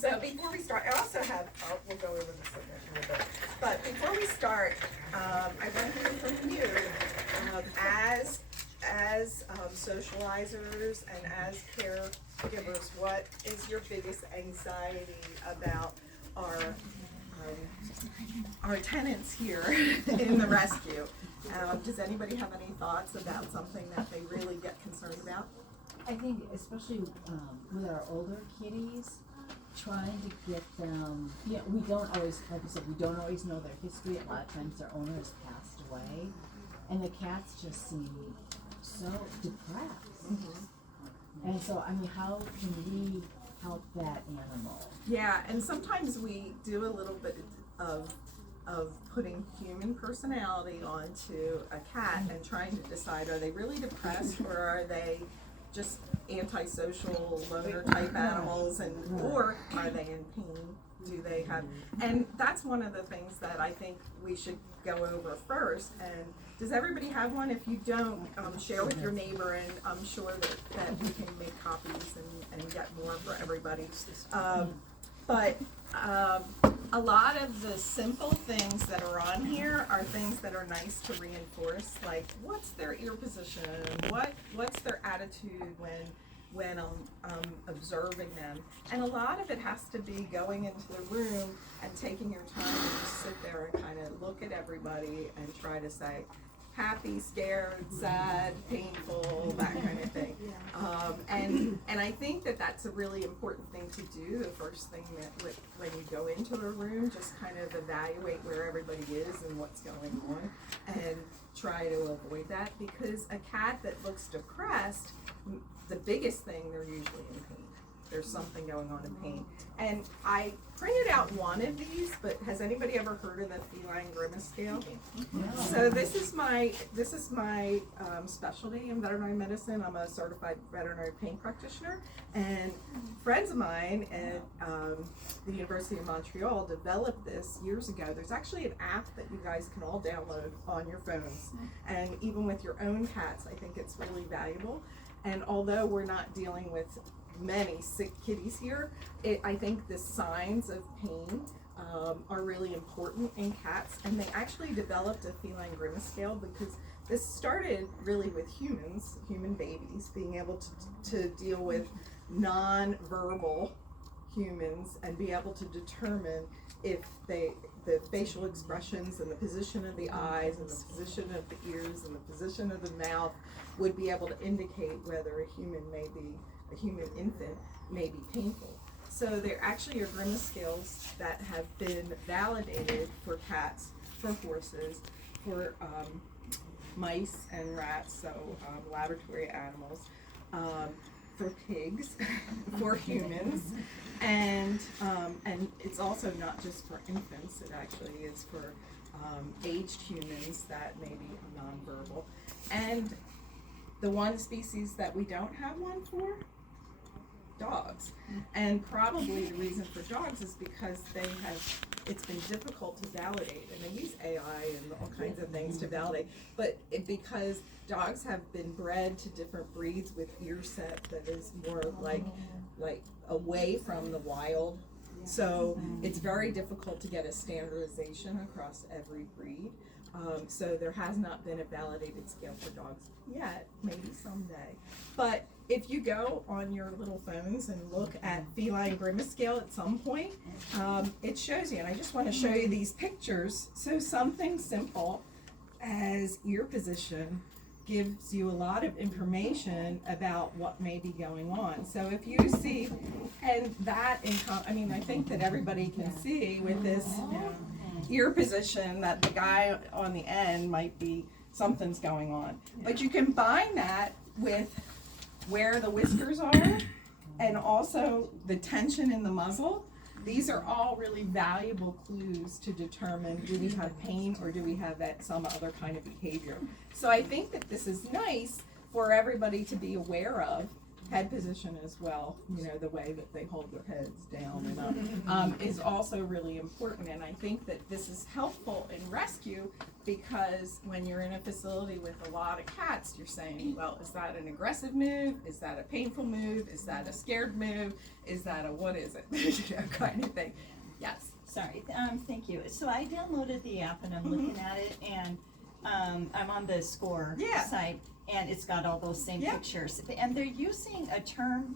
So before we start, I also have, we'll go over this in a little bit, but before we start, I want to hear from you, as socializers and as caregivers, what is your biggest anxiety about our tenants here in the rescue? Does anybody have any thoughts about something that they really get concerned about? I think especially with our older kitties, trying to get them, we don't always, like you said, we don't always know their history. A lot of times their owner has passed away, and the cats just seem so depressed. Mm-hmm. And so, I mean, how can we help that animal? Yeah, and sometimes we do a little bit of putting human personality onto a cat and trying to decide, are they really depressed or are they just antisocial loner type animals, and or are they in pain? Do they have, and that's one of the things that I think we should go over first. And does everybody have one? If you don't, share with your neighbor, and I'm sure that we can make copies and get more for everybody. But a lot of the simple things that are on here are things that are nice to reinforce, like what's their ear position, what's their attitude when I'm observing them. And a lot of it has to be going into the room and taking your time and just sit there and kind of look at everybody and try to say, happy, scared, sad, painful, that kind of thing. And I think that that's a really important thing to do. The first thing that when you go into a room, just kind of evaluate where everybody is and what's going on, and try to avoid that, because a cat that looks depressed, the biggest thing, they're usually in pain. There's something going on in pain. And I printed out one of these, but has anybody ever heard of the feline grimace scale? No. So this is my specialty in veterinary medicine. I'm a certified veterinary pain practitioner, and friends of mine at the University of Montreal developed this years ago. There's actually an app that you guys can all download on your phones, and even with your own cats, I think it's really valuable. And although we're not dealing with many sick kitties here, I think the signs of pain are really important in cats, and they actually developed a feline grimace scale because this started really with human babies being able to deal with non-verbal humans and be able to determine if the facial expressions and the position of the eyes and the position of the ears and the position of the mouth would be able to indicate whether a human infant may be painful. So there actually are grimace scales that have been validated for cats, for horses, for mice and rats, so laboratory animals, for pigs, for humans, and it's also not just for infants. It actually is for aged humans that may be nonverbal. And the one species that we don't have one for, dogs. And probably the reason for dogs is because it's been difficult to validate, and they use AI and all kinds of things to validate, but because dogs have been bred to different breeds with ear set that is more like away from the wild, so it's very difficult to get a standardization across every breed. So there has not been a validated scale for dogs yet, maybe someday. But if you go on your little phones and look at feline grimace scale at some point, it shows you, and I just want to show you these pictures. So something simple as ear position gives you a lot of information about what may be going on. So if you see, and that, I think that everybody can see with this ear position that the guy on the end might be, something's going on. But you combine that with where the whiskers are and also the tension in the muzzle. These are all really valuable clues to determine, do we have pain or do we have some other kind of behavior. So I think that this is nice for everybody to be aware of, head position as well, you know, the way that they hold their heads down and up, is also really important. And I think that this is helpful in rescue because when you're in a facility with a lot of cats, you're saying, well, is that an aggressive move? Is that a painful move? Is that a scared move? Is that a what is it? You know, kind of thing. Yes. Sorry, thank you. So I downloaded the app and I'm looking at it, and I'm on the SCORE site, and it's got all those same pictures. And they're using a term,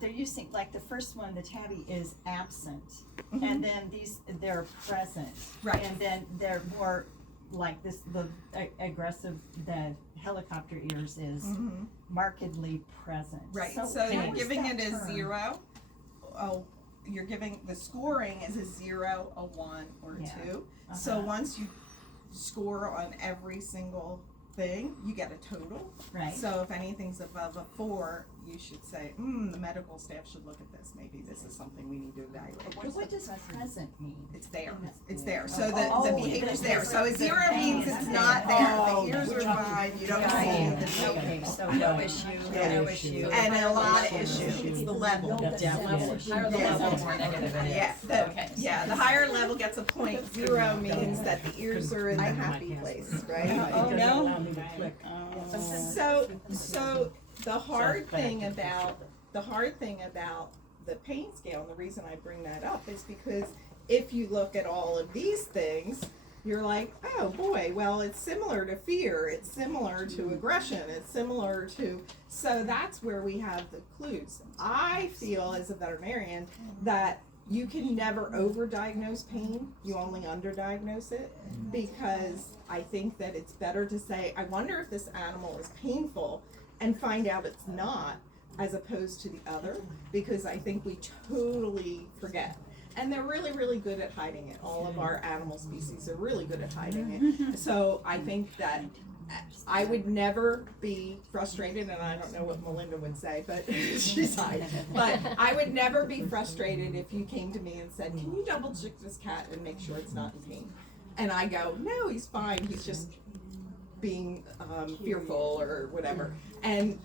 they're using, like the first one, the tabby is absent, and then they're present. Right. And then they're more like this, the aggressive, the helicopter ears is markedly present. Right. So how you're is giving that it a term? 0. Oh, you're giving the scoring is a 0, a 1, or a 2. So once you score on every single thing, you get a total. Right. So if anything's above a 4, you should say, the medical staff should look at this. Maybe this is something we need to evaluate. But what does present mean? It's there. It's there. So Oh, the behavior's there. So a 0 means it's not there. The ears are fine. You don't see it. Okay, so no issue, no issue. And a lot of issues. It's the level. Higher the level, the more negative it is. Yeah, the higher level gets a point. 0 means that the ears are in the happy place, right? Oh, no. So the hard thing about the pain scale, and the reason I bring that up is because if you look at all of these things, you're like, oh boy, well, it's similar to fear, it's similar to aggression, it's similar to, so that's where we have the clues. I feel as a veterinarian that you can never overdiagnose pain, you only underdiagnose it, because I think that it's better to say, I wonder if this animal is painful, and find out it's not, as opposed to the other, because I think we totally forget. And they're really, really good at hiding it. All of our animal species are really good at hiding it. So I think that I would never be frustrated, and I don't know what Melinda would say, but she's high. But I would never be frustrated if you came to me and said, can you double check this cat and make sure it's not in pain? And I go, no, he's fine, he's just being fearful or whatever. And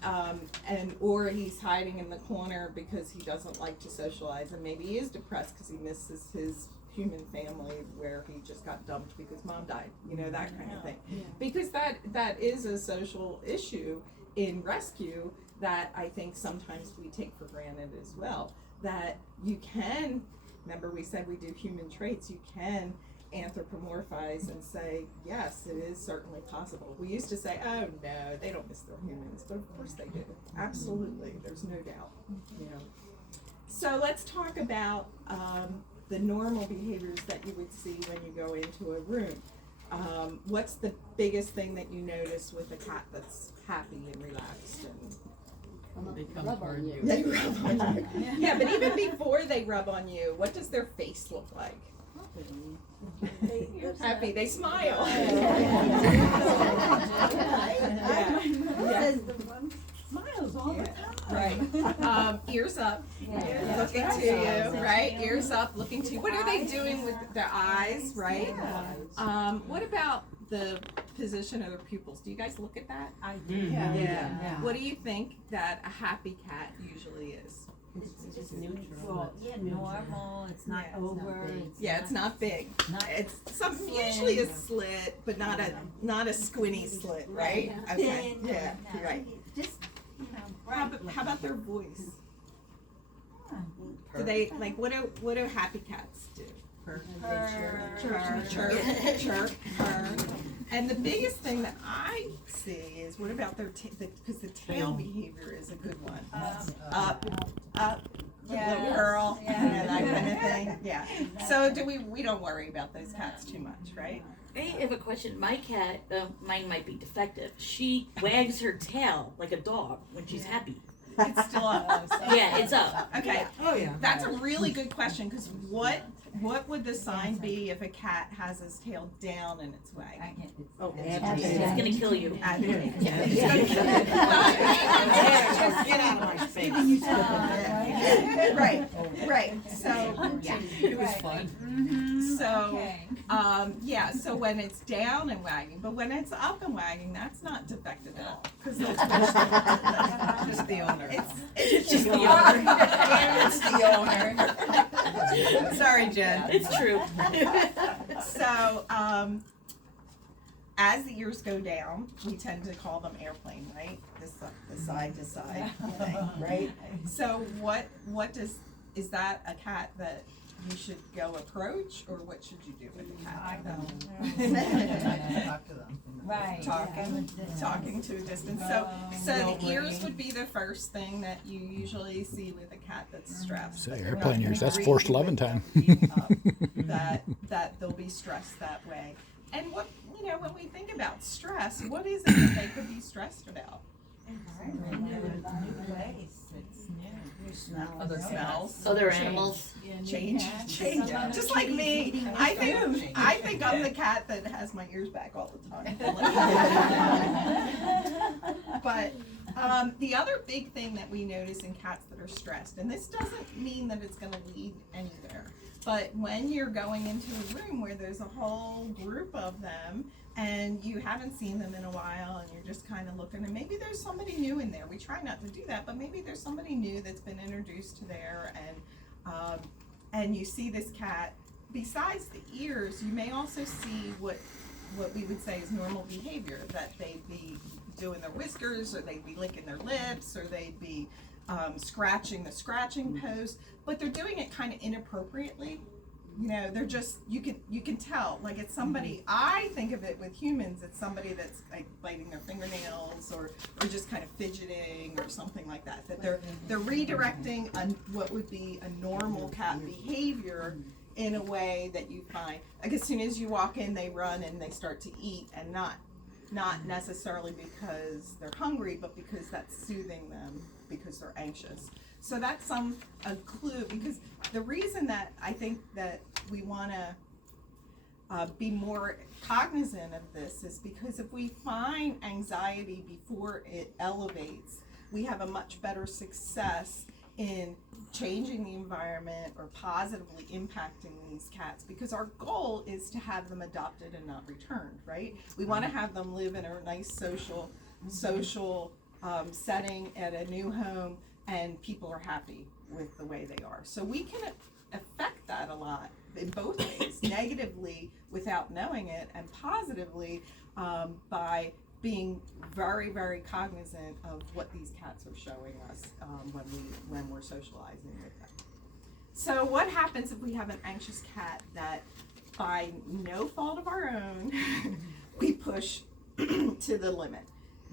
or he's hiding in the corner because he doesn't like to socialize, and maybe he is depressed because he misses his human family where he just got dumped because mom died, you know, that kind of thing. Because that is a social issue in rescue that I think sometimes we take for granted as well. That you can, remember we said we do human traits, you can anthropomorphize and say, yes, it is certainly possible. We used to say, oh no, they don't miss their humans, but of course they do. Absolutely, there's no doubt. You know. So let's talk about the normal behaviors that you would see when you go into a room. What's the biggest thing that you notice with a cat that's happy and relaxed and They come toward you. they rub on you? Yeah, but even before they rub on you, what does their face look like? Happy, they smile. Smiles all the time. Right. Ears up, looking to you, right? Ears up, looking to you. What are they doing with their eyes, right? What about the position of their pupils? Do you guys look at that? I do. Yeah. What do you think that a happy cat usually is? It's just neutral. Well, yeah, normal, it's not Yeah, over. It's not big. Not It's usually a slit, but not a squinty slit, right? Okay. thin. Yeah. No, Right. Just, you know, How about their voice? Do they like what do happy cats do? Chirp, chirp, purr. And the biggest thing that I see is what about their because the tail behavior is a good one. Up, little curl, that kind of thing. Yeah. So we don't worry about those cats too much, right? I have a question. My cat, mine might be defective. She wags her tail like a dog when she's happy. It's still up. Yeah, it's up. Okay. Oh, yeah. That's a really good question because what would the sign be if a cat has his tail down and it's wagging? It's gonna kill you. Right. So, yeah. It was fun. So, yeah, so when it's down and wagging, but when it's up and wagging, that's not defective at all. Cause that's Just the owner. it's just the owner. It's the owner. Sorry, Jen. It's true. So, as the years go down, we tend to call them airplane, right? The side to side thing, right? So is that a cat that you should go approach, or what should you do with a cat? Talk to them. Right. Talking to a distance. So the ears would be the first thing that you usually see with a cat that's stressed. Say But you're airplane not ears, gonna that's forced read loving with time. them being up, that they'll be stressed that way. And what, when we think about stress, what is it that they could be stressed about? Other smells. Other animals. Change, just like me. I think I'm the cat that has my ears back all the time. But the other big thing that we notice in cats that are stressed, and this doesn't mean that it's going to lead anywhere, but when you're going into a room where there's a whole group of them and you haven't seen them in a while and you're just kind of looking, and maybe there's somebody new in there. We try not to do that, but maybe there's somebody new that's been introduced to there, and you see this cat. Besides the ears, you may also see what we would say is normal behavior, that they'd be doing their whiskers, or they'd be licking their lips, or they'd be scratching the scratching post, but they're doing it kind of inappropriately. They're just, you can tell, like it's somebody, I think of it with humans, it's somebody that's like biting their fingernails or just kind of fidgeting or something like that, they're redirecting what would be a normal cat behavior in a way that you find, like as soon as you walk in, they run and they start to eat, and not necessarily because they're hungry, but because that's soothing them because they're anxious. So that's a clue, because the reason that I think that we want to be more cognizant of this is because if we find anxiety before it elevates, we have a much better success in changing the environment or positively impacting these cats, because our goal is to have them adopted and not returned, right? We want to have them live in a nice social setting at a new home, and people are happy with the way they are. So we can affect that a lot in both ways, negatively without knowing it, and positively by being very, very cognizant of what these cats are showing us when we're socializing with them. So what happens if we have an anxious cat that, by no fault of our own, we push to the limit?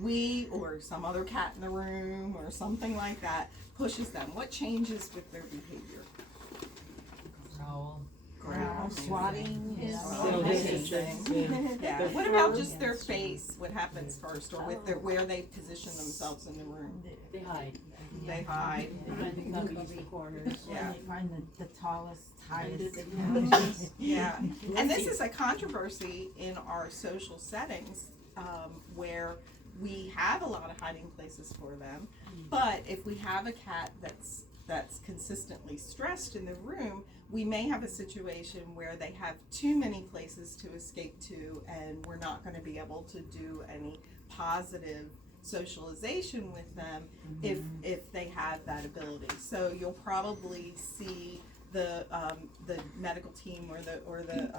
We or some other cat in the room or something like that pushes them. What changes with their behavior? Growl, swatting, yeah. What about just their face? What happens first, or with where they position themselves in the room? They hide. They hide. They corners. Yeah. They find the tallest, highest. Yeah. And this is a controversy in our social settings, where we have a lot of hiding places for them, but if we have a cat that's consistently stressed in the room, we may have a situation where they have too many places to escape to, and we're not going to be able to do any positive socialization with them if they have that ability. So you'll probably see the medical team or the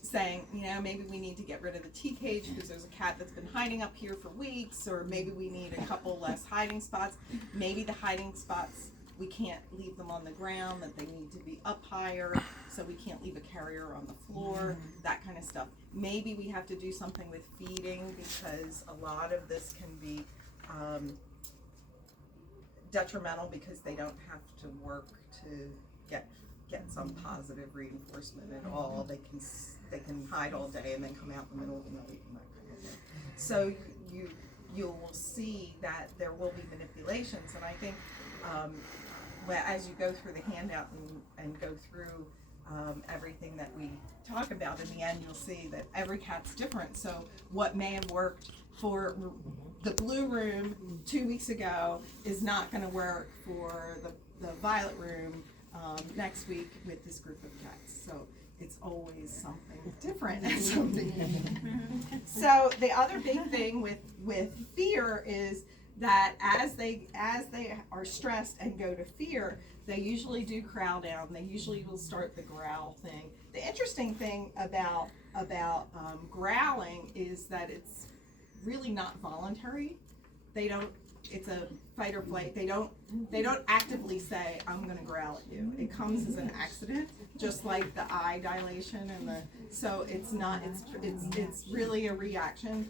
saying, maybe we need to get rid of the tea cage because there's a cat that's been hiding up here for weeks, or maybe we need a couple less hiding spots. Maybe the hiding spots, we can't leave them on the ground, that they need to be up higher, so we can't leave a carrier on the floor, that kind of stuff. Maybe we have to do something with feeding, because a lot of this can be detrimental, because they don't have to work to get some positive reinforcement at all. They can hide all day and then come out in the middle of the night and that kind of thing. So you will see that there will be manipulations, and I think as you go through the handout and go through everything that we talk about, in the end you'll see that every cat's different. So what may have worked for the blue room 2 weeks ago is not going to work for the violet room next week with this group of cats. So it's always something different and something new. So the other big thing with fear is that as they are stressed and go to fear, they usually do crowd down. They usually will start the growl thing. The interesting thing about growling is that it's really not voluntary. It's a fight or flight. They don't actively say, I'm gonna growl at you. It comes as an accident, just like the eye dilation so it's really a reactionary,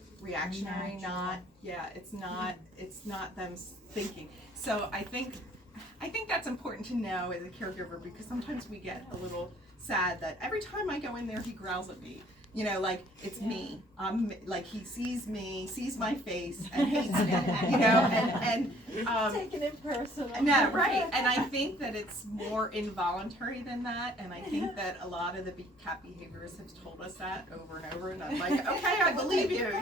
it's not them thinking. So I think that's important to know as a caregiver, because sometimes we get a little sad that every time I go in there, he growls at me. Like it's me. Like he sees me, sees my face, and hates me. And Taking it personal. no, right. And I think that it's more involuntary than that. And I think that a lot of the cat behaviorists have told us that over and over. And I'm like, okay, I believe you.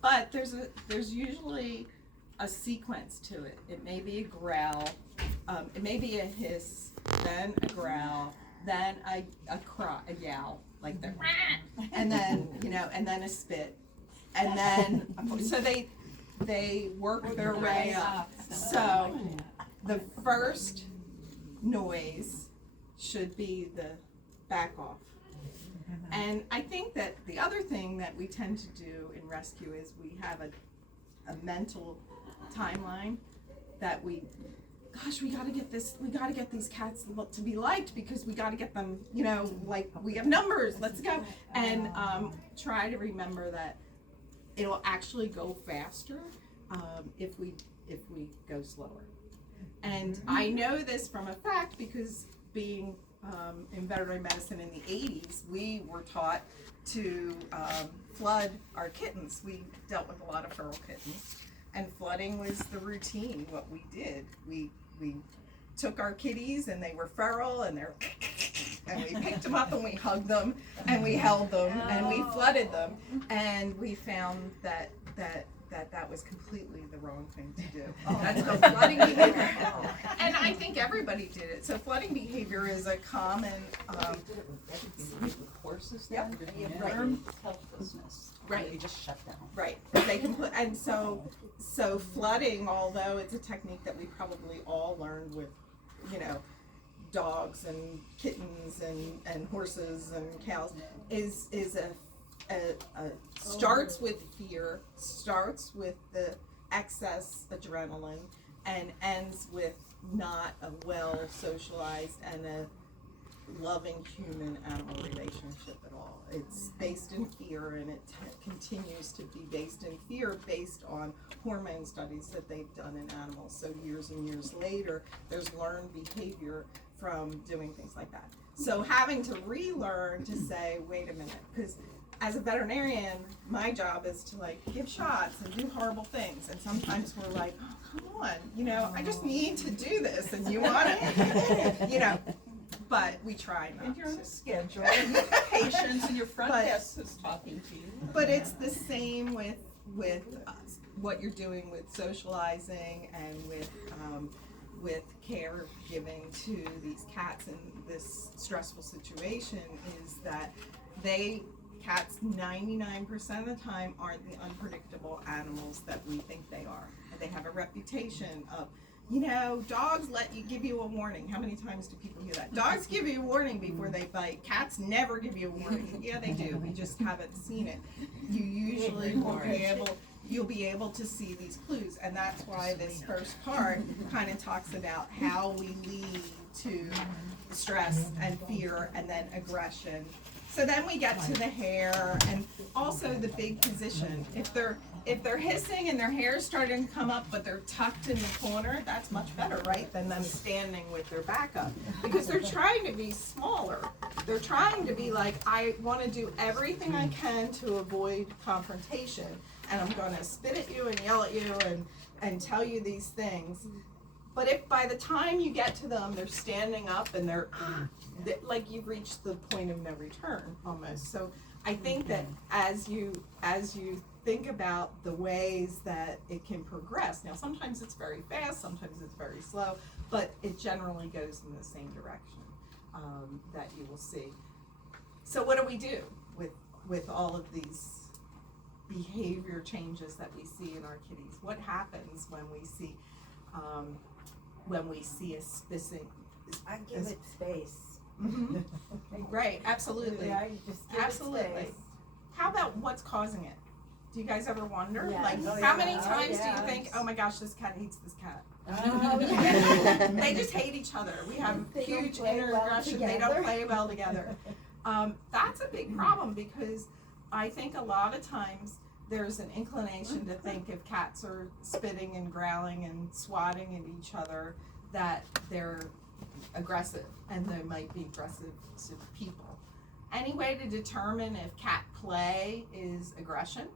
But there's usually a sequence to it. It may be a growl. It may be a hiss, then a growl. Then a cry, a yowl, like the, and then and then a spit, and then so they work their way up. So the first noise should be the back off. And I think that the other thing that we tend to do in rescue is we have a mental timeline that we gotta get these cats to be liked, because we gotta get them, like we have numbers, let's go. And try to remember that it'll actually go faster if we go slower. And I know this from a fact, because being in veterinary medicine in the 80s, we were taught to flood our kittens. We dealt with a lot of feral kittens, and flooding was the routine. What we did, we took our kitties, and they were feral, and and we picked them up and we hugged them and we held them and we flooded them, and we found that was completely the wrong thing to do. That's the flooding behavior, and I think everybody did it. So flooding behavior is a common. Horses. Yep. Right. Right. Helplessness. Right. You just shut down. Right. They can put, and so flooding, although it's a technique that we probably all learned with, dogs and kittens and horses and cows, is starts with fear, starts with the excess adrenaline, and ends with not a well socialized and a loving human animal relationship at all. It's based in fear, and it continues to be based in fear based on hormone studies that they've done in animals. So years and years later, there's learned behavior from doing things like that. So having to relearn to say, wait a minute, because as a veterinarian, my job is to give shots and do horrible things, and sometimes we're like, oh, come on, I just need to do this, and you want it, but we try not And you're on to. a schedule, and you have patience, and your front desk is talking to you. But it's the same with what you're doing with socializing and with caregiving to these cats in this stressful situation, is that cats 99% of the time aren't the unpredictable animals that we think they are. And they have a reputation of, dogs give you a warning. How many times do people hear that? Dogs give you a warning before they bite. Cats never give you a warning. Yeah, they do. We just haven't seen it. You usually you'll be able to see these clues, and that's why this first part kind of talks about how we lead to stress and fear and then aggression. So then we get to the hair, and also the big position. If they're hissing and their hair's starting to come up, but they're tucked in the corner, that's much better, right, than them standing with their back up, because they're trying to be smaller. They're trying to be like, I want to do everything I can to avoid confrontation, and I'm going to spit at you and yell at you and tell you these things. But if by the time you get to them, they're standing up and they're like, you've reached the point of no return almost. So I think that as you think about the ways that it can progress. Now, sometimes it's very fast, sometimes it's very slow, but it generally goes in the same direction that you will see. So what do we do with all of these behavior changes that we see in our kitties? What happens when we see a spissing? I give it space. Mhm. Right, absolutely. Yeah, you just give Absolutely. it space. How about what's causing it? Do you guys ever wonder? Yes. Like, Oh, how yeah. many Oh, times do you yeah. think, oh my gosh, this cat hates this cat? Oh, yeah. They just hate each other. We have They don't huge play well interaction. They don't together. play well together. That's a big problem because I think a lot of times there's an inclination to think if cats are spitting and growling and swatting at each other that they're aggressive and they might be aggressive to people. Any way to determine if cat play is aggression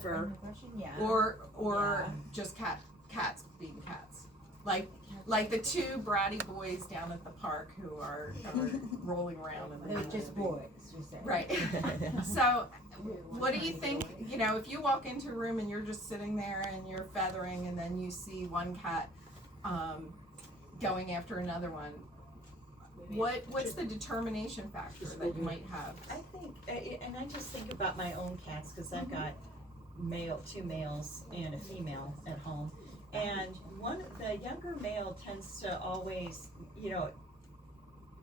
Fur. Yeah. or Yeah. just cats being cats? Like the two bratty boys down at the park who are rolling around in the They're middle just of the- boys, you say. Right. So, what do you think, you know, if you walk into a room and you're just sitting there and you're feathering and then you see one cat going after another one, what's the determination factor that you might have? I think, and I just think about my own cats, cause I've got two males and a female at home. And the younger male tends to always, you know,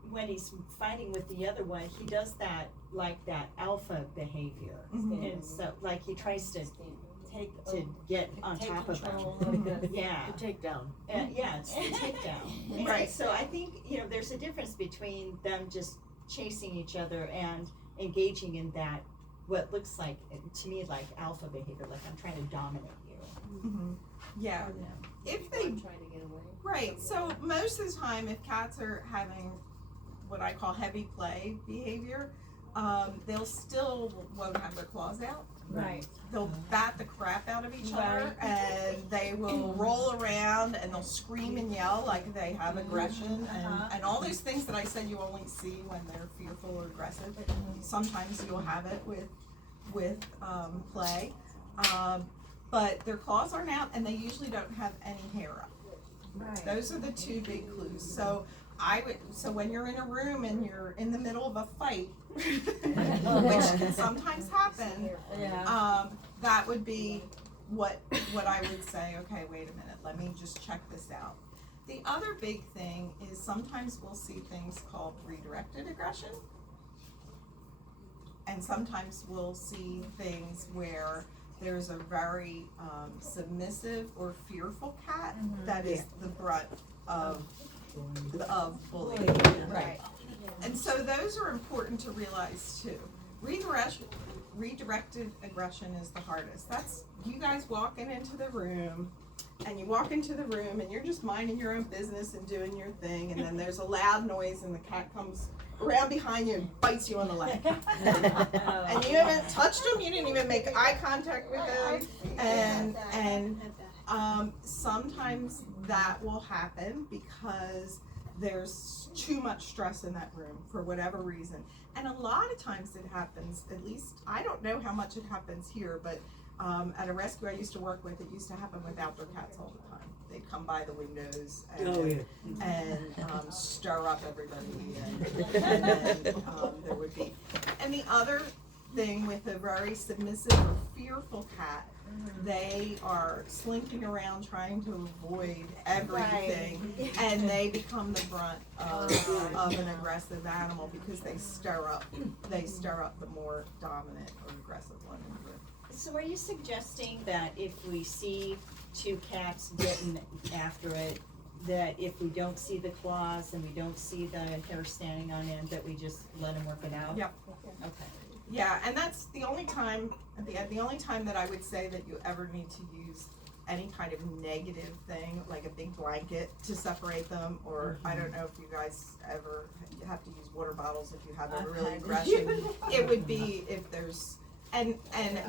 when he's fighting with the other one, he does that, like that alpha behavior. Mhm. And so, like, he tries to get on Take top of them. control of the Yeah. takedown. Yeah, it's the takedown. And Right. so I think, you know, there's a difference between them just chasing each other and engaging in that, what looks like, to me, like alpha behavior, like I'm trying to dominate you. Mhm. Yeah, if they, trying to get away. right, so most of the time, if cats are having what I call heavy play behavior, they'll still won't have their claws out. Right. They'll bat the crap out of each other, Right. and they will roll around and they'll scream and yell like they have aggression and all those things that I said you only see when they're fearful or aggressive. Sometimes you'll have it with play, but their claws aren't out and they usually don't have any hair up. Right. Those are the two big clues. So when you're in a room and you're in the middle of a fight, which can sometimes happen, Yeah. that would be what I would say, okay, wait a minute, let me just check this out. The other big thing is sometimes we'll see things called redirected aggression. And sometimes we'll see things where there's a very submissive or fearful cat that is the brunt of bullying. Right. And so those are important to realize too. Redirected aggression is the hardest. That's you guys walking into the room, and you walk into the room and you're just minding your own business and doing your thing, and then there's a loud noise and the cat comes around behind you and bites you on the leg. And you haven't touched him, you didn't even make eye contact with him, and sometimes that will happen because there's too much stress in that room for whatever reason. And a lot of times it happens, at least, I don't know how much it happens here, but at a rescue I used to work with, it used to happen with outdoor cats all the time. They'd come by the windows and stir up everybody, and then there would be. And the other thing with a very submissive or fearful cat, they are slinking around trying to avoid everything, and they become the brunt of an aggressive animal because they stir up the more dominant or aggressive one in the group. So are you suggesting that if we see two cats getting after it, that if we don't see the claws and we don't see the hair standing on end, that we just let them work it out? Yep. Okay. Yeah, and that's the only time that I would say that you ever need to use any kind of negative thing, like a big blanket to separate them, or I don't know if you guys ever have to use water bottles if you have a really aggression. It would be if there's, and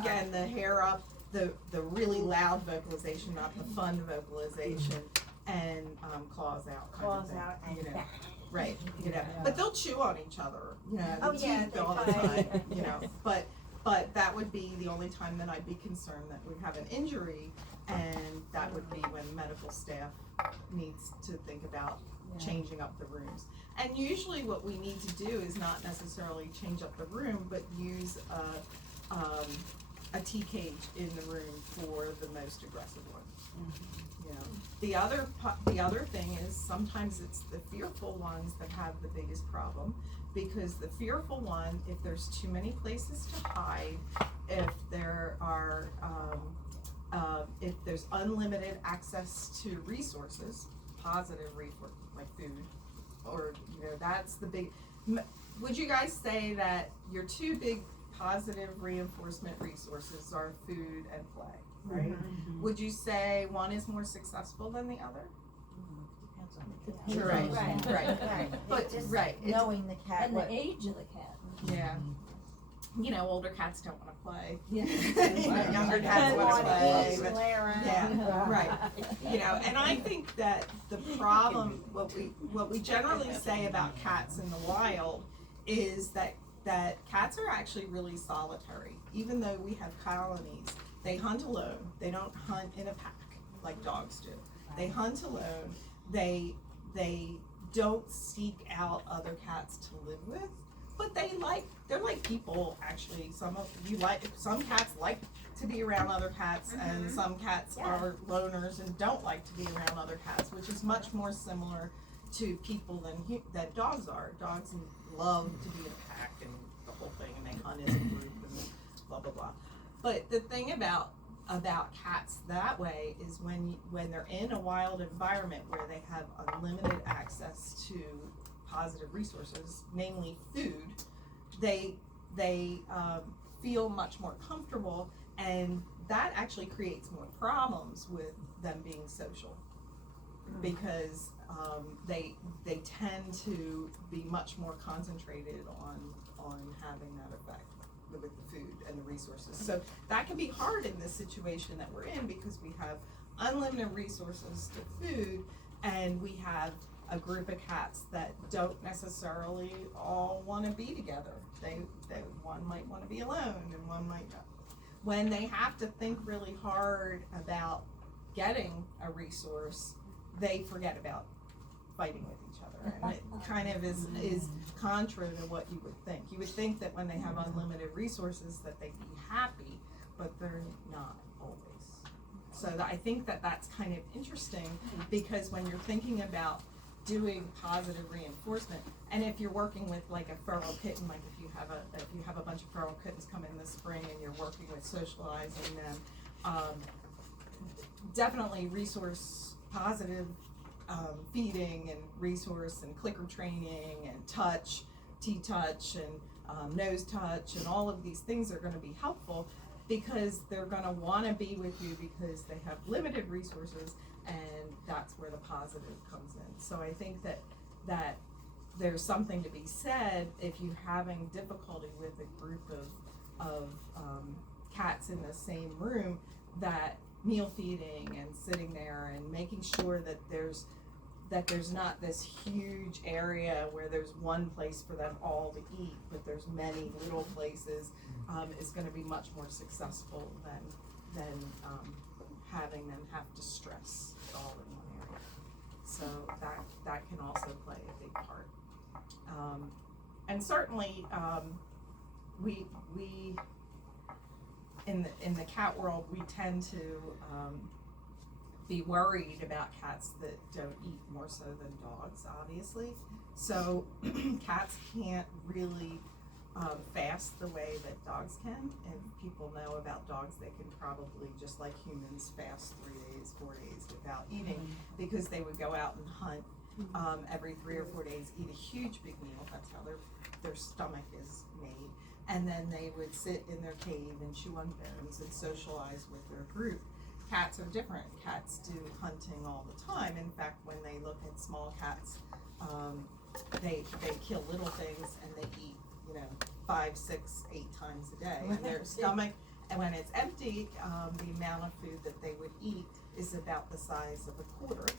again, the hair up, the really loud vocalization, not the fun vocalization, and claws out kind of Claws thing, out and you know. back. Right, you know, but they'll chew on each other, you know, Oh, the yeah, teeth they all the fight. time, you know, but But that would be the only time that I'd be concerned that we have an injury, and that would be when medical staff needs to think about changing up the rooms. And usually what we need to do is not necessarily change up the room, but use a T cage in the room for the most aggressive one. You know, the other thing is sometimes it's the fearful ones that have the biggest problem, because the fearful one, if there's too many places to hide, if there are if there's unlimited access to resources, positive resources like food, or that's the big. Would you guys say that your two big positive reinforcement resources are food and play, right? Mm-hmm. Would you say one is more successful than the other? Depends on Right, the cat. right. Right. But It's just right, it's, knowing the cat. And what- the age of the cat. yeah. Older cats don't want to play. Yeah. Younger cats want to play. Walks But, glare around. yeah, right. And I think that the problem, what we generally say about cats in the wild, is that cats are actually really solitary. Even though we have colonies, they hunt alone. They don't hunt in a pack like dogs do. They hunt alone. They don't seek out other cats to live with, but they're like people actually. Some cats like to be around other cats, and some cats are loners and don't like to be around other cats, which is much more similar to people than dogs are. Dogs love to be in a pack and the whole thing, and they hunt as a group and blah blah blah. But the thing about cats that way is when they're in a wild environment where they have unlimited access to positive resources, namely food, they feel much more comfortable, and that actually creates more problems with them being social, because they tend to be much more concentrated on having that effect with the food and the resources. So that can be hard in this situation that we're in, because we have unlimited resources to food, and we have a group of cats that don't necessarily all want to be together. They one might want to be alone, and one might not. When they have to think really hard about getting a resource, they forget about fighting with each other, and it kind of is contra to what you would think. You would think that when they have unlimited resources that they'd be happy, but they're not always. So I think that's kind of interesting, because when you're thinking about doing positive reinforcement, and if you're working with like a feral kitten, like if you have a bunch of feral kittens come in this spring and you're working with socializing them, definitely resource positive feeding and resource and clicker training and touch, T-touch and nose touch, and all of these things are going to be helpful, because they're going to want to be with you because they have limited resources, and that's where the positive comes in. So I think that there's something to be said if you're having difficulty with a group of cats in the same room, that meal feeding and sitting there and making sure that there's not this huge area where there's one place for them all to eat, but there's many little places, is going to be much more successful than having them have to stress all in one area. So that can also play a big part. And certainly, we in the cat world, we tend to be worried about cats that don't eat more so than dogs, obviously. So cats can't really fast the way that dogs can. And people know about dogs, they can probably, just like humans, fast 3 days, 4 days without eating, because they would go out and hunt every 3 or 4 days, eat a huge big meal. That's how their stomach is made. And then they would sit in their cave and chew on bones and socialize with their group. Cats are different. Cats do hunting all the time. In fact, when they look at small cats, they kill little things, and they eat 5, 6, 8 times a day. And their stomach, and when it's empty, the amount of food that they would eat is about the size of a quarter.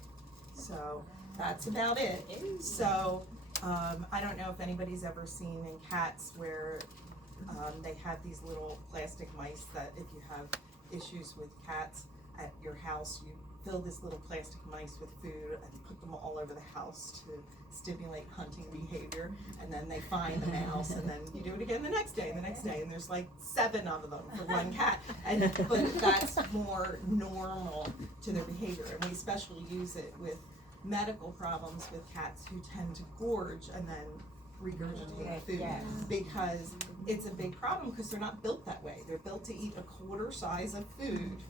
So that's about it. So I don't know if anybody's ever seen in cats where They have these little plastic mice that if you have issues with cats at your house, you fill this little plastic mice with food and put them all over the house to stimulate hunting behavior, and then they find the mouse, and then you do it again the next day, and there's like 7 of them for one cat, but that's more normal to their behavior, and we especially use it with medical problems with cats who tend to gorge and then regurgitate food, because it's a big problem because they're not built that way. They're built to eat a quarter size of food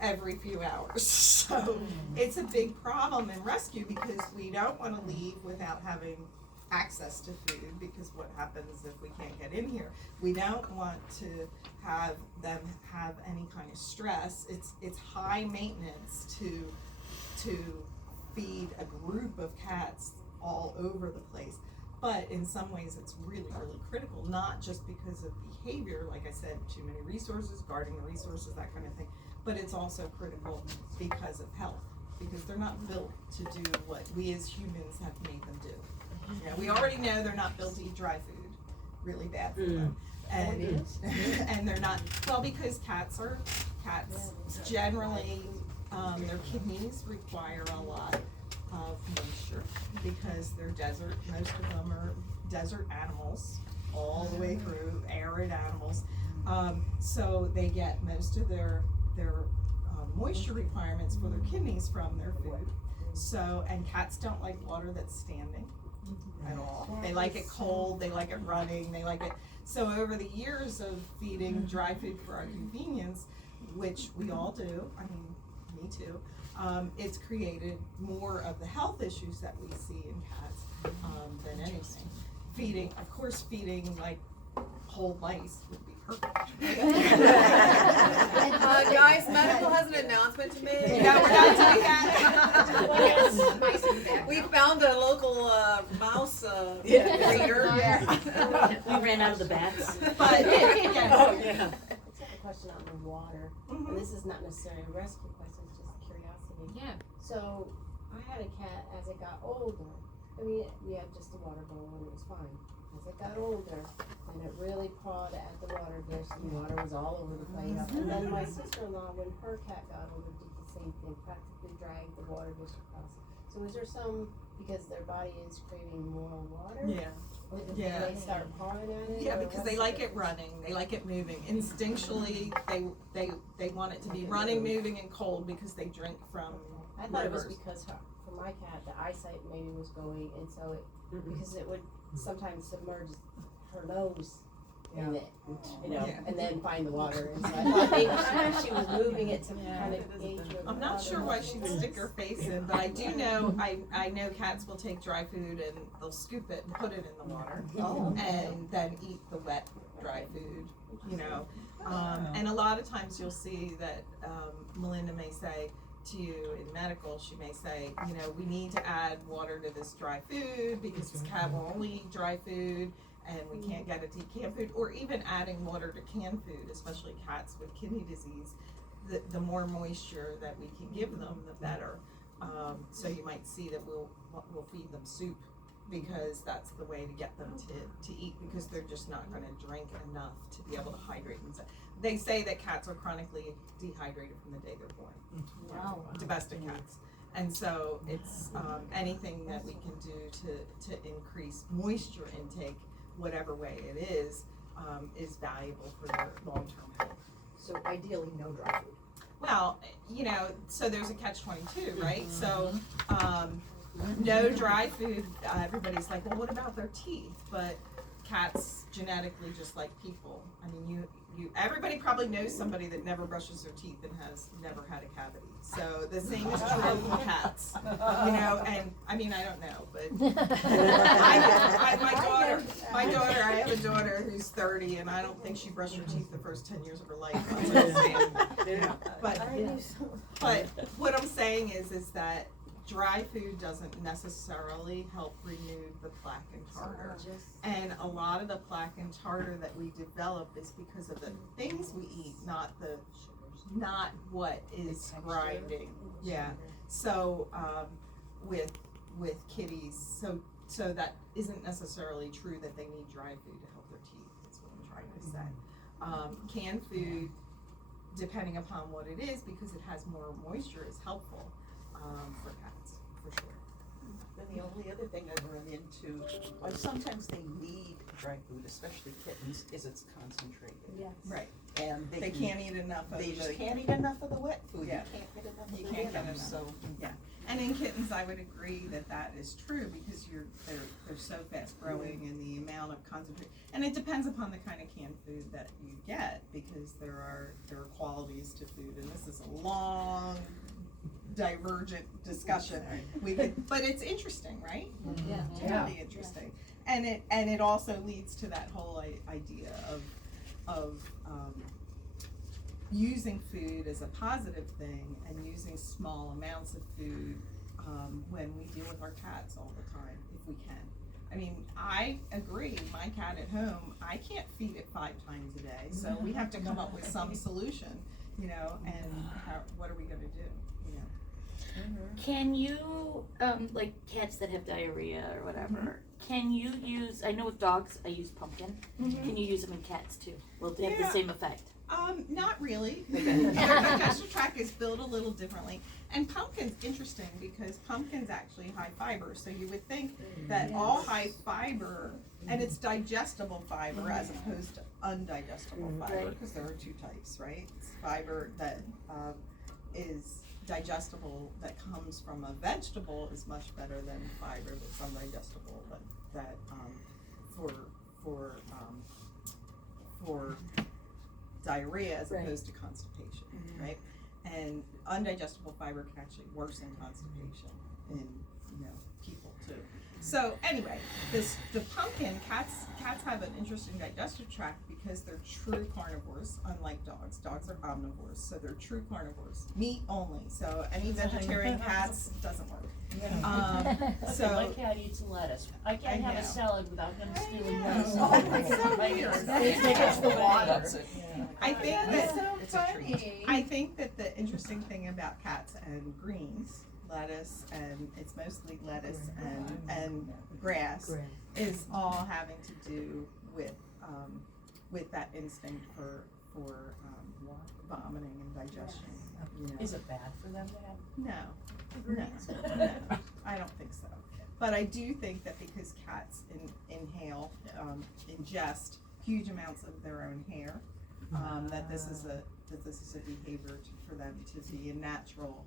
every few hours. So it's a big problem in rescue because we don't want to leave without having access to food, because what happens if we can't get in here? We don't want to have them have any kind of stress. It's high maintenance to feed a group of cats all over the place. But in some ways it's really, really critical, not just because of behavior, like I said, too many resources, guarding the resources, that kind of thing, but it's also critical because of health, because they're not built to do what we as humans have made them do. You know, we already know they're not built to eat dry food, really bad for them. And, and they're not, well, because cats generally, their kidneys require a lot of moisture because they're desert, most of them are desert animals, all the way through, arid animals. So they get most of their moisture requirements for their kidneys from their food. So, and cats don't like water that's standing at all. They like it cold, they like it running, they like it. So over the years of feeding dry food for our convenience, which we all do, I mean, me too, it's created more of the health issues that we see in cats than anything. Feeding like whole mice would be perfect. Guys, medical has an announcement to make. No, we're not doing that. We found a local mouse breeder. We ran out of the bats. But again, I have a question on the water, and this is not necessarily a rescue question, it's just curiosity. Yeah. So, I had a cat as it got older. I mean, we had just a water bowl and it was fine. As it got older, and it really pawed at the water dish, and water was all over the place. And then my sister-in-law, when her cat got older, did the same thing, practically dragged the water dish across. So is there some, because their body is craving more water? yeah. Yeah. They start pawing at it? Yeah, or because what's they the like it difference? running, they like it moving. Instinctually, they want it to be running, moving, and cold because they drink from I thought it was rivers. because for my cat, the eyesight maybe was going, and so it, because it would sometimes submerge her nose in it, you know, Yeah. and then find the water. And so I thought maybe she was moving it to kind of gauge the I'm not sure why she'd stick her face in, but I do know, I know cats will take dry food and they'll scoop it and put it in the water. And then eat the wet, dry food, you know. And a lot of times you'll see that Melinda may say to you in medical, she may say, you know, we need to add water to this dry food because this cat will only eat dry food and we can't get it to eat canned food, or even adding water to canned food, especially cats with kidney disease. The more moisture that we can give them, the better. So you might see that we'll feed them soup because that's the way to get them to eat, because they're just not going to drink enough to be able to hydrate themselves. They say that cats are chronically dehydrated from the day they're born. Wow. Domestic cats. And so it's anything that we can do to increase moisture intake, whatever way it is valuable for their long-term health. So ideally, no dry food. Well, you know, so there's a catch-22, right? So, no dry food, everybody's like, well, what about their teeth? But cats genetically just like people. I mean, everybody probably knows somebody that never brushes their teeth and has never had a cavity. So the same is true for cats, you know, and I mean, I don't know, but my daughter, I have a daughter who's 30 and I don't think she brushed her teeth the first 10 years of her life. But what I'm saying is that dry food doesn't necessarily help remove the plaque and tartar. And a lot of the plaque and tartar that we develop is because of the things we eat, not what is grinding. Yeah. So with kitties, so that isn't necessarily true that they need dry food to help their teeth. That's what I'm trying to say. Canned food, depending upon what it is, because it has more moisture, is helpful for cats, for sure. Then the only other thing I've run into, sometimes they need dry food, especially kittens, is it's concentrated. Yes. Right. And They can't eat enough of They just the, can't eat enough of the wet food. Yeah. You can't get enough of You the can't get dinner, enough. so. and in kittens, I would agree that that is true, because they're so fast growing, and the amount of concentrate, and it depends upon the kind of canned food that you get, because there are qualities to food, and this is a long, divergent discussion. But it's interesting, right? Yeah. It's really interesting, and it also leads to that whole idea of using food as a positive thing, and using small amounts of food when we deal with our cats all the time, if we can. I mean, I agree, my cat at home, I can't feed it 5 times a day, so we have to come up with some solution, and what are we gonna do, Can you, like cats that have diarrhea or whatever, can you use, I know with dogs, I use pumpkin. Can you use them in cats too? Will they have the Yeah. same effect? Not really. Their digestive tract is built a little differently. And pumpkin's interesting, because pumpkin's actually high fiber, so you would think that all high fiber, and it's digestible fiber as opposed to undigestible fiber, because there are 2 types, right? It's fiber that is digestible, that comes from a vegetable, is much better than fiber that's undigestible, but that for diarrhea as opposed to constipation, right? And undigestible fiber can actually worsen constipation in people too. So anyway, the pumpkin, cats have an interesting digestive tract, because they're true carnivores, unlike dogs. Dogs are omnivores, so they're true carnivores, meat only. So any vegetarian cats doesn't work. So My cat eats lettuce. I can't have know. a salad without him stealing know. lettuce. Oh, it's so weird. It's the water. That's it. I think That's that so It's a treat. funny. I think that the interesting thing about cats and greens, lettuce, and it's mostly lettuce and grass, is all having to do with that instinct for vomiting and digestion. Is it bad for them to have? No, I don't think so. But I do think that because cats ingest huge amounts of their own hair, that this is a behavior for them to be a natural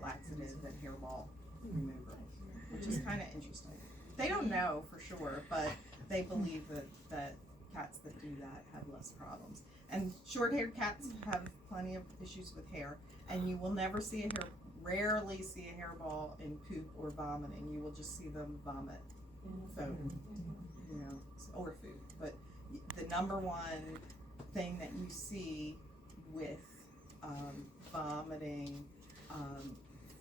laxative and hairball remover, which is kind of interesting. They don't know for sure, but they believe that cats that do that have less problems. And short-haired cats have plenty of issues with hair, and you will never rarely see a hairball in poop or vomiting. You will just see them vomit foam, or food. But the number one thing that you see with vomiting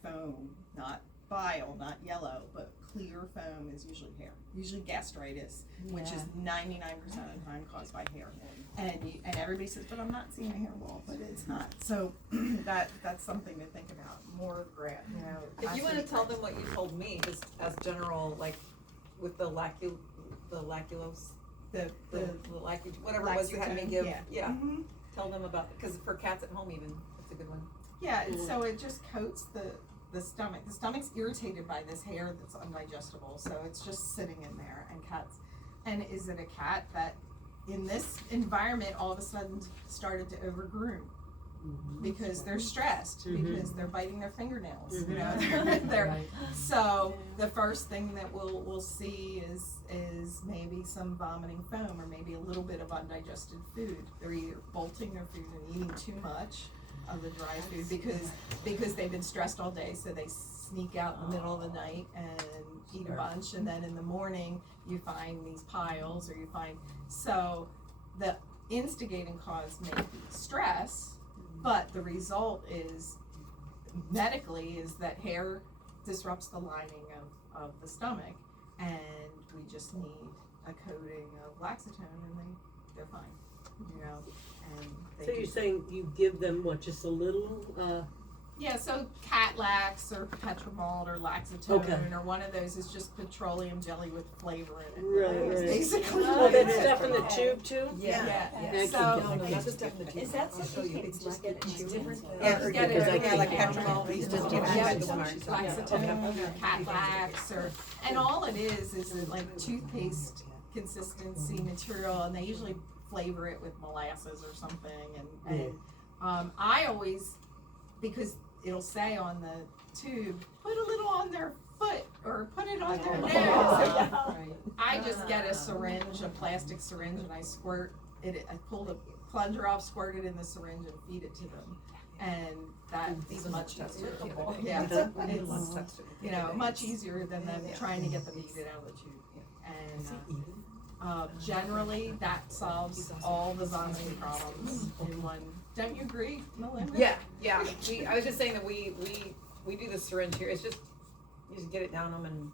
foam, not bile, not yellow, but clear foam, is usually hair. Usually gastritis, which is 99% of the time caused by hair. And everybody says, but I'm not seeing a hairball, but it's not. So that's something to think about. More grass, If you wanna tell them what you told me, just as general, like with the lactulose, whatever it was you had me give, yeah. Mhm. Tell them about, because for cats at home even, it's a good one. Yeah, and so it just coats the stomach. The stomach's irritated by this hair that's undigestible, so it's just sitting in there. And is it a cat that in this environment all of a sudden started to overgroom? Because they're stressed, because they're biting their fingernails, so the first thing that we'll see is maybe some vomiting foam, or maybe a little bit of undigested food. They're either bolting their food and eating too much of the dry food because they've been stressed all day, so they sneak out in the middle of the night and eat a bunch, and then in the morning you find these piles, so the instigating cause may be stress, but the result is medically is that hair disrupts the lining of the stomach, and we just need a coating of Laxatone, and they're fine, and they So you're saying you give them what, just a little Yeah, so Catlax or Petramalt or Laxatone or one of those is just petroleum jelly with flavor in it. Right, It's right. basically Oh, what it that's is. stuff in the tube too? Yeah. Thank So, you. No, no, that's just stuff in the tube. Is that I'll show something you. you can just get in tubes? Yeah, Just get it because at yeah, the like counter. petrol, these just Yeah. get smart. Laxatone or Catlax or, and all it is like toothpaste consistency material, and they usually flavor it with molasses or something, and I always, because it'll say on the tube, put a little on their foot or put it on their nose. I just get a syringe, a plastic syringe, and I squirt it, I pull the plunger off, squirt it in the syringe and feed it to them. And that's much easier. Yeah, it's, you know, much easier than them trying to get them to eat it out of the tube. And, generally, that solves all the vomiting problems in one. Don't you agree, Melinda? Yeah, I was just saying that we do the syringe here, it's just, you just get it down them and.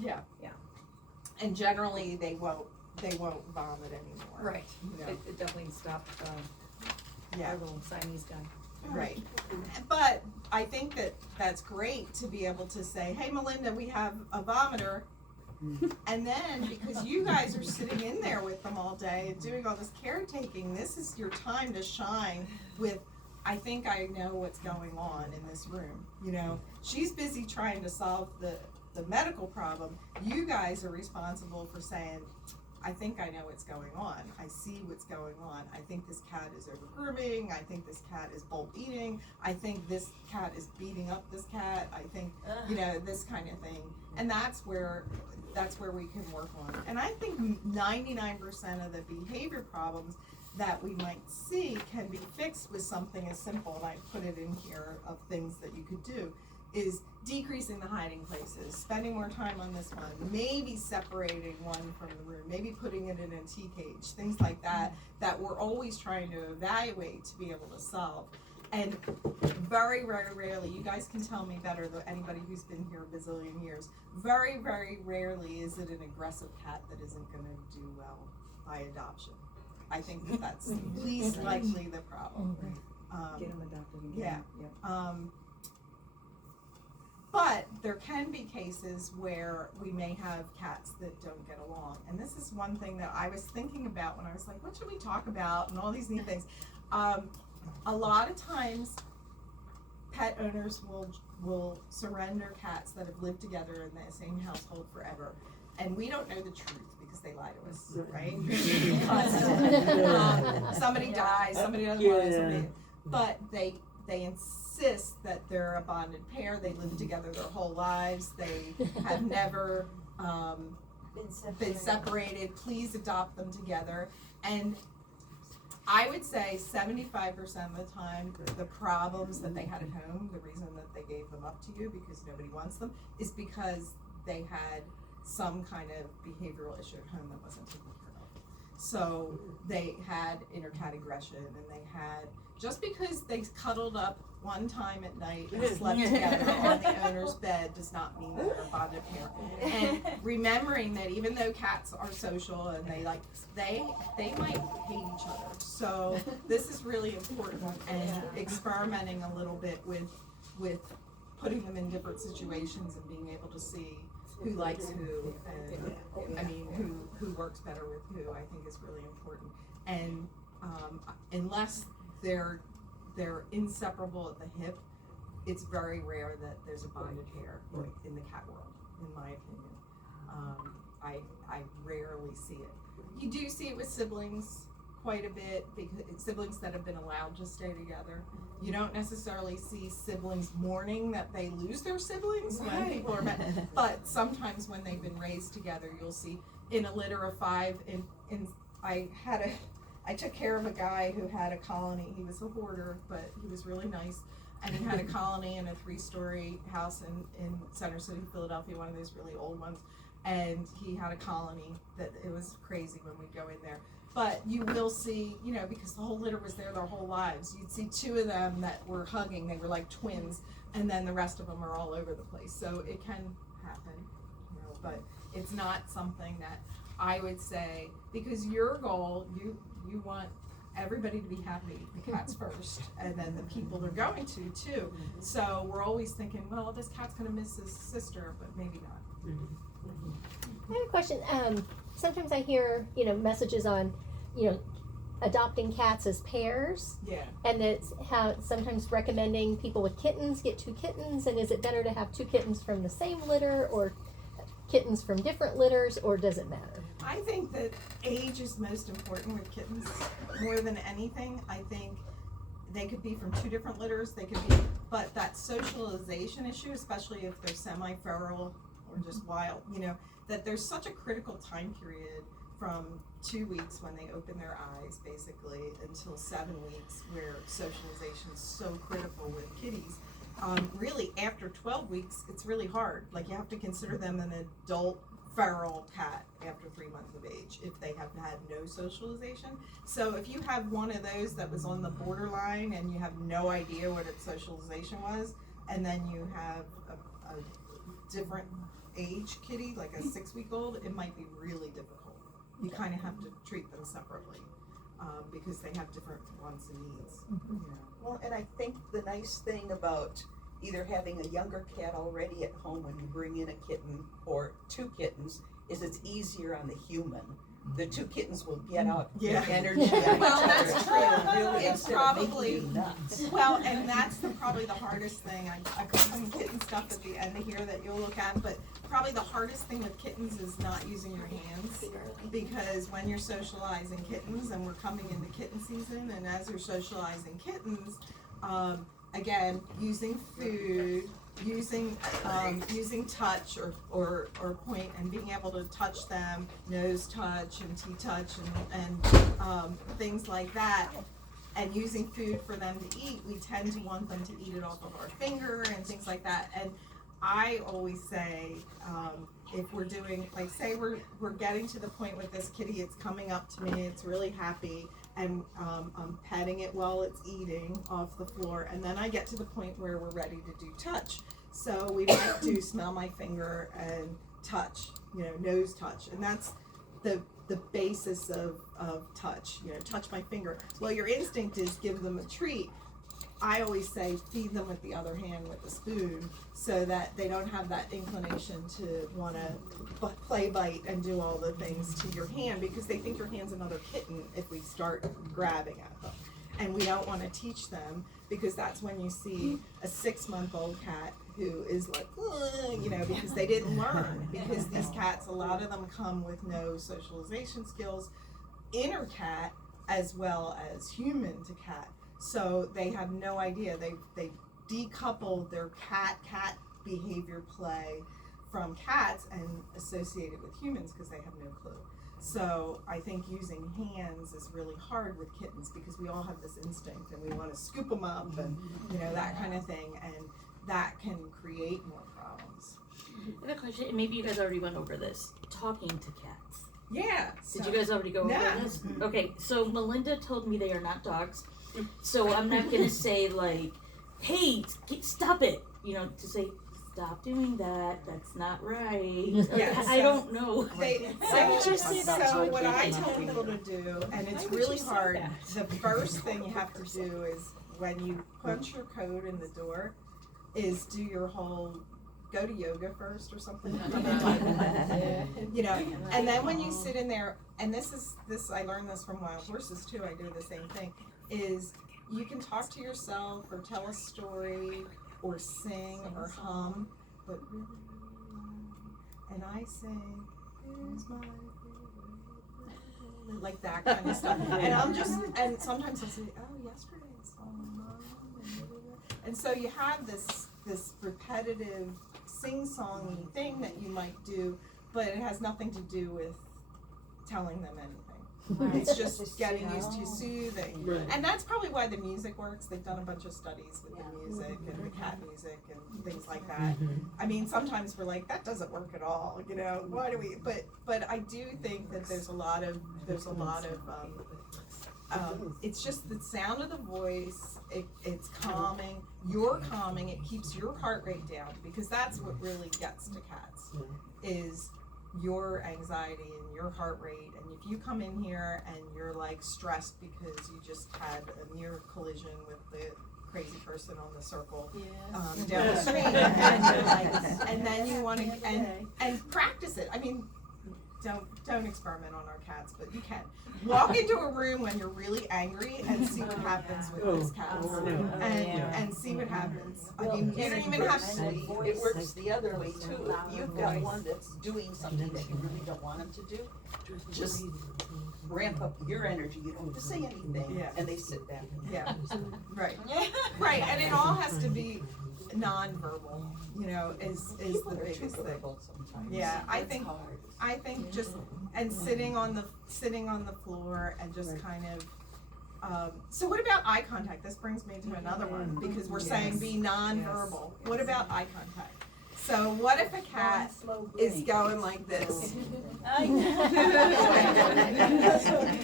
Yeah. Yeah. And generally, they won't vomit anymore. Right. You know? It definitely stopped, Yeah. our little Siamese guy. Right. But I think that's great to be able to say, hey, Melinda, we have a vomiter. And then, because you guys are sitting in there with them all day and doing all this caretaking, this is your time to shine with, I think I know what's going on in this room. You know, she's busy trying to solve the medical problem. You guys are responsible for saying, I think I know what's going on. I see what's going on. I think this cat is over grooming. I think this cat is bolt eating. I think this cat is beating up this cat. I think, you know, this kind of thing. And that's where we can work on. And I think 99% of the behavior problems that we might see can be fixed with something as simple, and I put it in here of things that you could do, is decreasing the hiding places, spending more time on this one, maybe separating one from the room, maybe putting it in a tea cage, things like that, that we're always trying to evaluate to be able to solve. And very, very rarely, you guys can tell me better than anybody who's been here a bazillion years, very, very rarely is it an aggressive cat that isn't gonna do well by adoption. I think that's least likely the problem. Get them adopted and Yeah. get them, But there can be cases where we may have cats that don't get along. And this is one thing that I was thinking about when I was like, what should we talk about? And all these neat things. A lot of times, pet owners will surrender cats that have lived together in the same household forever. And we don't know the truth because they lie to us, right? Somebody dies, somebody doesn't want somebody, but they insist that they're a bonded pair. They live together their whole lives. They have never been separated. Please adopt them together. And I would say 75% of the time, the problems that they had at home, the reason that they gave them up to you because nobody wants them, is because they had some kind of behavioral issue at home that wasn't taken care of. So they had inter-cat aggression, and they had, just because they cuddled up one time at night and slept together on the owner's bed does not mean that they're a bonded pair. And remembering that even though cats are social and they might hate each other. So this is really important, and experimenting a little bit with putting them in different situations and being able to see who likes who, and I mean who works better with who, I think is really important. And unless they're inseparable at the hip, it's very rare that there's a bonded pair in the cat world, in my opinion. I rarely see it. You do see it with siblings quite a bit, because siblings that have been allowed to stay together. You don't necessarily see siblings mourning that they lose their siblings when people are met, but sometimes when they've been raised together, you'll see in a litter of 5. I took care of a guy who had a colony. He was a hoarder, but he was really nice. And he had a colony in a 3-story house in Center City, Philadelphia, one of those really old ones. And he had a colony that it was crazy when we'd go in there. But you will see, you know, because the whole litter was there their whole lives, you'd see 2 of them that were hugging. They were like twins. And then the rest of them are all over the place. So it can happen, you know, but it's not something that I would say, because your goal, you want everybody to be happy, the cat's first, and then the people are going to too. So we're always thinking, well, this cat's gonna miss his sister, but maybe not. I have a question. Sometimes I hear, messages on, adopting cats as pairs, Yeah. and it's how sometimes recommending people with kittens get 2 kittens, and is it better to have 2 kittens from the same litter or kittens from different litters, or does it matter? I think that age is most important with kittens more than anything. I think they could be from 2 different litters, but that socialization issue, especially if they're semi-feral or just wild, that there's such a critical time period from 2 weeks when they open their eyes basically until 7 weeks where socialization is so critical with kitties. Really after 12 weeks, it's really hard. Like you have to consider them an adult feral cat after 3 months of age if they have had no socialization. So if you have one of those that was on the borderline and you have no idea what its socialization was, and then you have a different age kitty, like a 6-week-old, it might be really difficult. You kind of have to treat them separately because they have different wants and needs. Well, and I think the nice thing about either having a younger cat already at home when you bring in a kitten or 2 kittens is it's easier on the human. The 2 kittens will get out Yeah. the energy on each Well, other. that's true. Really, It's instead of making probably- you nuts. Well, and that's probably the hardest thing. I put some kitten stuff at the end of here that you'll look at, but probably the hardest thing with kittens is not using your hands, because when you're socializing kittens, and we're coming into kitten season, and as you're socializing kittens, again, using food, using touch or point, and being able to touch them, nose touch and tea touch and things like that, and using food for them to eat, we tend to want them to eat it off of our finger and things like that. And I always say, if we're doing, like, say we're getting to the point with this kitty, it's coming up to me, it's really happy, and I'm petting it while it's eating off the floor, and then I get to the point where we're ready to do touch. So we might do smell my finger and touch, nose touch, and that's the basis of touch, touch my finger. Well, your instinct is give them a treat. I always say feed them with the other hand with a spoon so that they don't have that inclination to want to play bite and do all the things to your hand, because they think your hand's another kitten if we start grabbing at them. And we don't want to teach them, because that's when you see a 6-month-old cat who is like, because they didn't learn. Because these cats, a lot of them come with no socialization skills, inner cat as well as human to cat. So they have no idea. They decoupled their cat behavior play from cats and associate it with humans because they have no clue. So I think using hands is really hard with kittens because we all have this instinct and we want to scoop them up and that kind of thing, and that can create more problems. I have a question, and maybe you guys already went over this. Talking to cats. Yeah. Did you guys already go over this? Okay, so Melinda told me they are not dogs. So I'm not gonna say like, hey, stop it. To say, stop doing that. That's not right. Yeah, I don't know. So what I tell people to do, and it's really hard, the first thing you have to do is when you punch your code in the door, is do your whole go to yoga first or something. And then when you sit in there, and this I learned this from wild horses too, I do the same thing, is you can talk to yourself or tell a story or sing or hum, but really, and I sing, here's my favorite, like that kind of stuff. And sometimes I'll say, oh, yesterday's song, and so you have this repetitive sing-songy thing that you might do, but it has nothing to do with telling them anything. It's just getting used to soothing. Right. And that's probably why the music works. They've done a bunch of studies with the music and the cat music and things like that. I mean, sometimes we're like, that doesn't work at all, why do we, but I do think that there's a lot of it's just the sound of the voice, it's calming, you're calming, it keeps your heart rate down, because that's what really gets to cats, is your anxiety and your heart rate. And if you come in here and you're like stressed because you just had a near collision with the crazy person on the circle down the street, and you're like, and then you want to and practice it. I mean, don't experiment on our cats, but you can walk into a room when you're really angry and see what happens with those cats, and see what happens. I mean, you don't even have to sleep. It works the other way too. If you've got one that's doing something that you really don't want him to do, just ramp up your energy. You don't have to say anything, and they sit back. Yeah, right, right, and it all has to be nonverbal. You know, is the biggest thing. Sometimes. Yeah, I think just and sitting on the floor and just kind of. So what about eye contact? This brings me to another one because we're saying be nonverbal. What about eye contact? So what if a cat is going like this?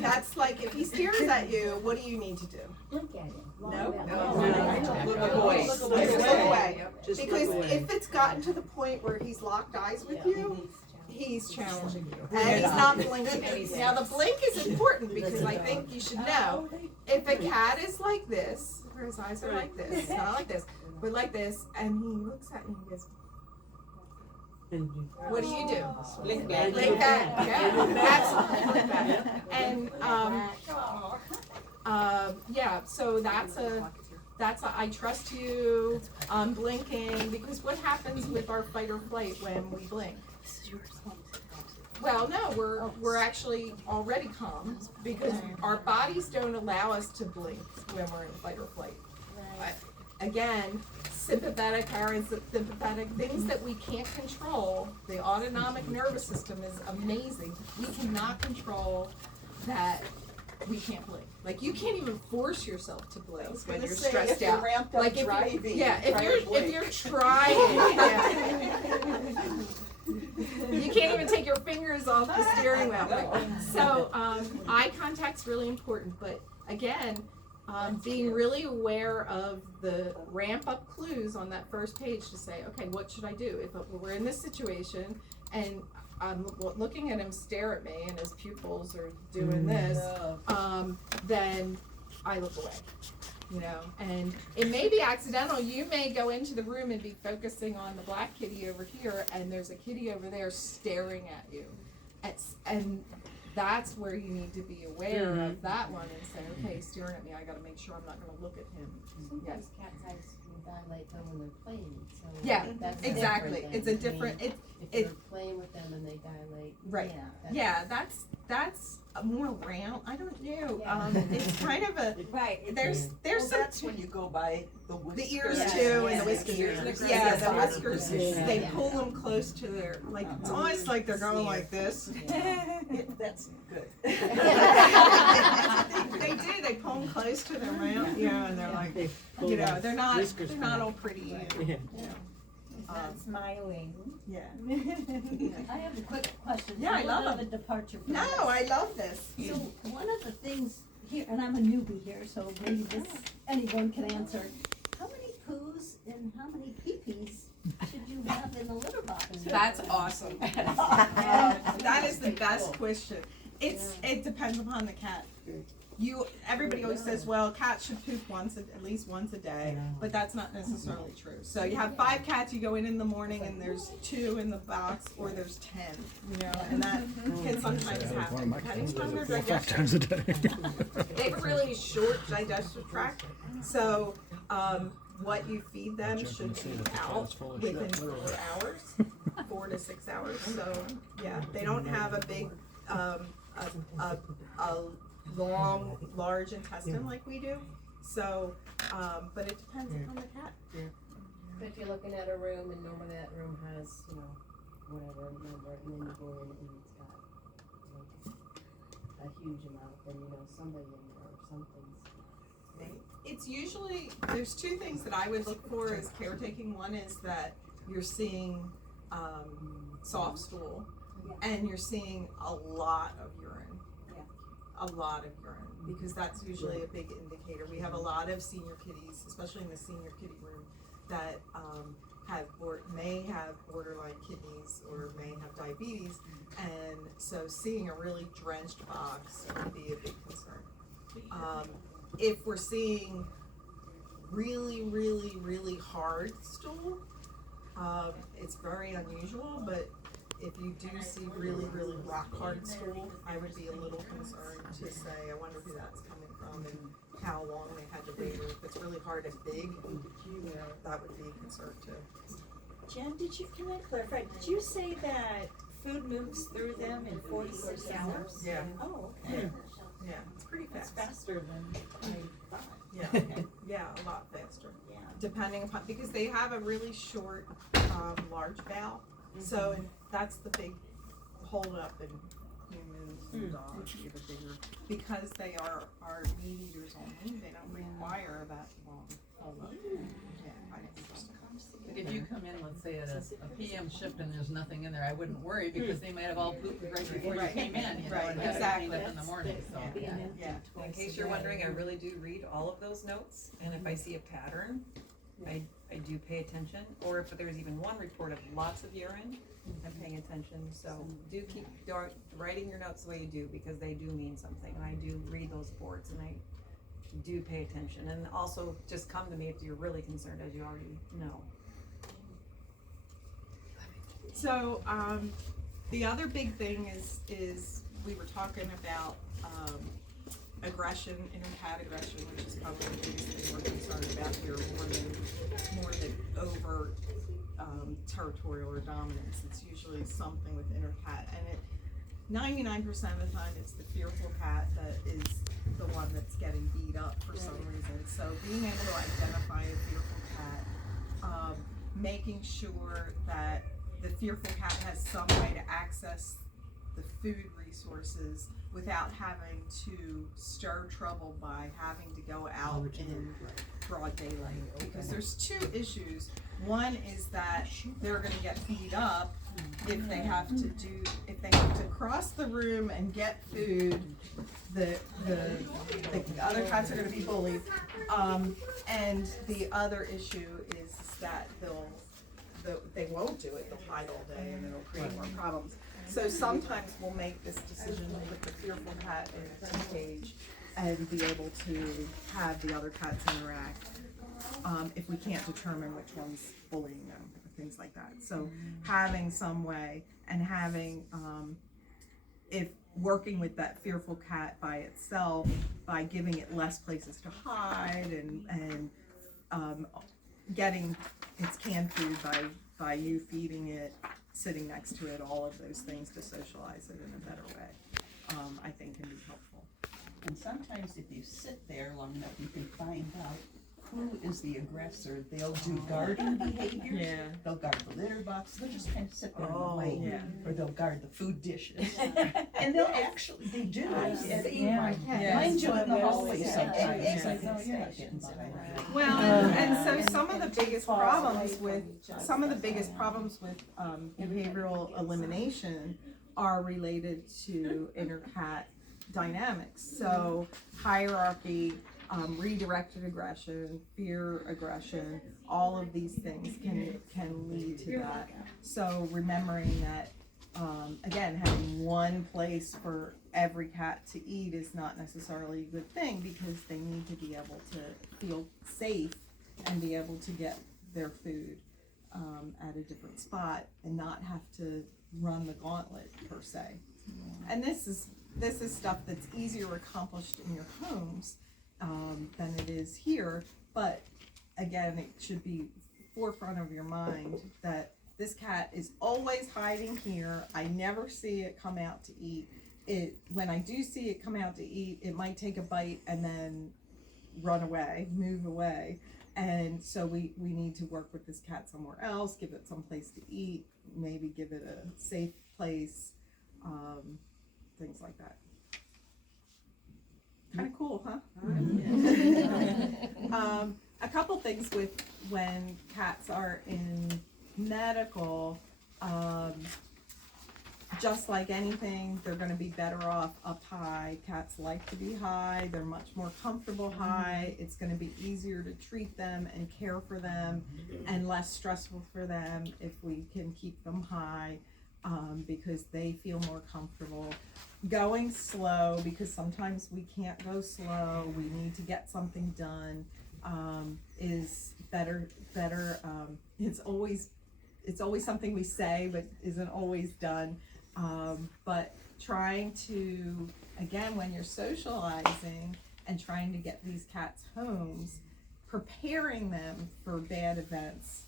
That's like if he stares at you, what do you need to do? Look at him. No. Look away. Just look away. Because if it's gotten to the point where he's locked eyes with you, he's challenging you. And he's not blinking. Now the blink is important because I think you should know if a cat is like this, or his eyes are like this, not like this, but like this, and he looks at you and he goes, what do? Blink back. Blink back. Yeah, absolutely blink back. And yeah, so that's a I trust you, I'm blinking, because what happens with our fight or flight when we blink? Well, no, we're actually already calm because our bodies don't allow us to blink when we're in fight or flight. Again, sympathetic, parasympathetic, things that we can't control. The autonomic nervous system is amazing. We cannot control that. We can't blink. Like you can't even force yourself to blink when you're stressed out. Like if if you're trying, you can't even take your fingers off the steering wheel. So eye contact's really important. But again, being really aware of the ramp up clues on that first page to say, okay, what should I do if we're in this situation and I'm looking at him stare at me and his pupils are doing this, then I look away, you know, and it may be accidental. You may go into the room and be focusing on the black kitty over here and there's a kitty over there staring at you. And that's where you need to be aware of that one and say, okay, he's staring at me, I gotta make sure I'm not gonna look at him. Sometimes cats' eyes will dilate though when they're playing, so Yeah, that's exactly. different It's than- a different. if you're playing with them and they dilate. Right. Yeah. Yeah, that's a more round. I don't know. Yeah. It's kind of a there's Well, some that's when you go by the whiskers. the ears Yeah, too yeah, and the whiskers. yeah. Yeah, the Yeah. whiskers. Yeah. They pull them close to their like. It's almost like they're going like this. That's good. They do. They pull them close to their mouth. Yeah, and they're like, you know, they're not all pretty. You know. Smiling. Yeah. I have a quick question. Yeah, I love A little bit departure from No, this. I love this. So one of the things here, and I'm a newbie here, so maybe this, anyone can answer. How many poos and how many pee-pees should you have in the litter box? That's awesome. That is the best question. It depends upon the cat. Everybody always says, well, cats should poop at least once a day, but that's not necessarily true. So you have 5 cats, you go in the morning and there's 2 in the box, or there's 10, you know, and that can sometimes happen depending on their digestion. 5 times a day. They have a really short digestive tract, so what you feed them should be out within 4 hours, 4 to 6 hours. So yeah, they don't have a big large intestine like we do. So, but it depends upon the cat. But if you're looking at a room and normally that room has, you know, whatever number, and then you go in and it's got like a huge amount, then you know somebody in there or something's. It's usually, there's 2 things that I would look for as caretaking. One is that you're seeing soft stool, and you're seeing a lot of urine. A lot of urine, because that's usually a big indicator. We have a lot of senior kitties, especially in the senior kitty room, that may have borderline kidneys or may have diabetes, and so seeing a really drenched box would be a big concern. If we're seeing really, really, really hard stool, it's very unusual, but if you do see really, really rock hard stool, I would be a little concerned to say, I wonder who that's coming from and how long they had to wait, or if it's really hard and big, that would be a concern too. Jen, can I clarify, did you say that food moves through them in 46 hours? Yeah. Oh, okay. Yeah, it's pretty That's fast. faster than I thought. Yeah, yeah, a lot faster. Yeah. Depending upon, because they have a really short, large bowel, so that's the big hold up in humans and dogs, you have a bigger, because they are meat eaters only, they don't require that long hold up. Yeah, I understand. But if you come in, let's say at a PM shift and there's nothing in there, I wouldn't worry because they might have all pooped right before you came in, you know, and had it cleaned up in the morning, so. Yeah. In case you're wondering, I really do read all of those notes, and if I see a pattern, I do pay attention, or if there's even one report of lots of urine, I'm paying attention, so do keep writing your notes the way you do, because they do mean something, and I do read those boards, and I do pay attention, and also just come to me if you're really concerned, as you already know. So, the other big thing is we were talking about, aggression, inter-cat aggression, which is probably the biggest thing we're concerned about here, more than overt, territorial or dominance. It's usually something with inter-cat, and 99% of the time it's the fearful cat that is the one that's getting beat up for some reason. So being able to identify a fearful cat, making sure that the fearful cat has some way to access the food resources without having to stir trouble by having to go out in broad daylight. Because there's two issues. One is that they're gonna get beat up if they have to cross the room and get food. The other cats are gonna be bullied. And the other issue is that they won't do it, they'll hide all day and it'll create more problems. So sometimes we'll make this decision to put the fearful cat in a cage and be able to have the other cats interact, if we can't determine which one's bullying them, or things like that. So having some way and having, if working with that fearful cat by itself, by giving it less places to hide and getting its canned food by you feeding it, sitting next to it, all of those things to socialize it in a better way, I think can be helpful. And sometimes if you sit there long enough, you can find out who is the aggressor. They'll do guarding behaviors. Yeah. They'll guard the litter box. They'll just kind of sit there in the Oh, way. yeah. Or they'll guard the food dishes. And they'll actually, they do. Yeah. Mine do it in the hallway Yeah. sometimes. Yeah. It's like, no, you're not getting by. Well, and so some of the biggest problems with behavioral elimination are related to inter-cat dynamics. So hierarchy, redirected aggression, fear aggression, all of these things can lead to that. So remembering that, again, having one place for every cat to eat is not necessarily a good thing, because they need to be able to feel safe and be able to get their food at a different spot and not have to run the gauntlet per se. And this is stuff that's easier accomplished in your homes than it is here, but again, it should be forefront of your mind that this cat is always hiding here. I never see it come out to eat. When I do see it come out to eat, it might take a bite and then run away, move away. And so we need to work with this cat somewhere else, give it some place to eat, maybe give it a safe place, things like that. Kind of cool, huh? A couple things with when cats are in medical, just like anything, they're gonna be better off up high. Cats like to be high, they're much more comfortable high. It's gonna be easier to treat them and care for them and less stressful for them if we can keep them high, because they feel more comfortable. Going slow, because sometimes we can't go slow, we need to get something done, is better. It's always something we say, but isn't always done. But trying to, again, when you're socializing and trying to get these cats homes, preparing them for bad events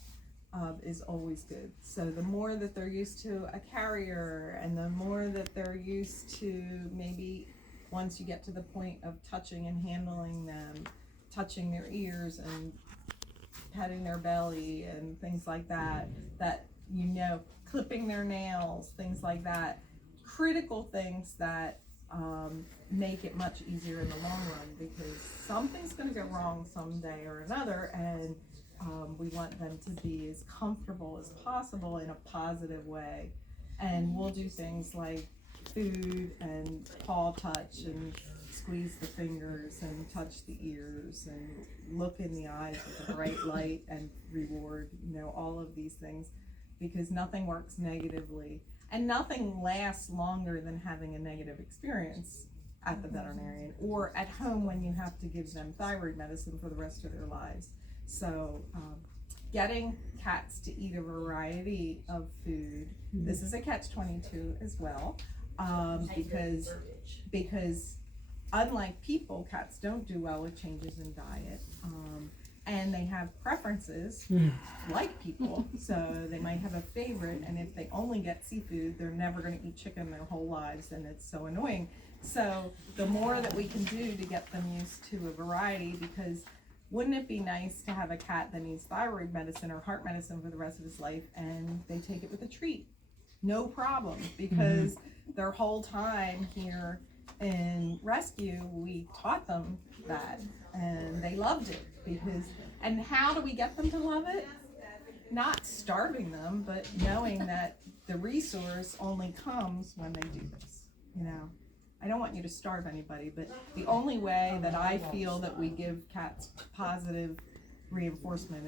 is always good. So the more that they're used to a carrier, and the more that they're used to, maybe once you get to the point of touching and handling them, touching their ears and petting their belly and things like that, clipping their nails, things like that, critical things that make it much easier in the long run, because something's going to go wrong someday or another, and we want them to be as comfortable as possible in a positive way. And we'll do things like food and paw touch and squeeze the fingers and touch the ears and look in the eyes with a bright light and reward, all of these things, because nothing works negatively and nothing lasts longer than having a negative experience at the veterinarian or at home when you have to give them thyroid medicine for the rest of their lives. So getting cats to eat a variety of food, this is a catch-22 as well, because unlike people, cats don't do well with changes in diet, and they have preferences like people, so they might have a favorite, and if they only get seafood, they're never going to eat chicken their whole lives, and it's so annoying. So the more that we can do to get them used to a variety, because wouldn't it be nice to have a cat that needs thyroid medicine or heart medicine for the rest of his life, and they take it with a treat? No problem, because their whole time here in rescue, we taught them that, and they loved it. And how do we get them to love it? Not starving them, but knowing that the resource only comes when they do this. I don't want you to starve anybody, but the only way that I feel that we give cats positive reinforcement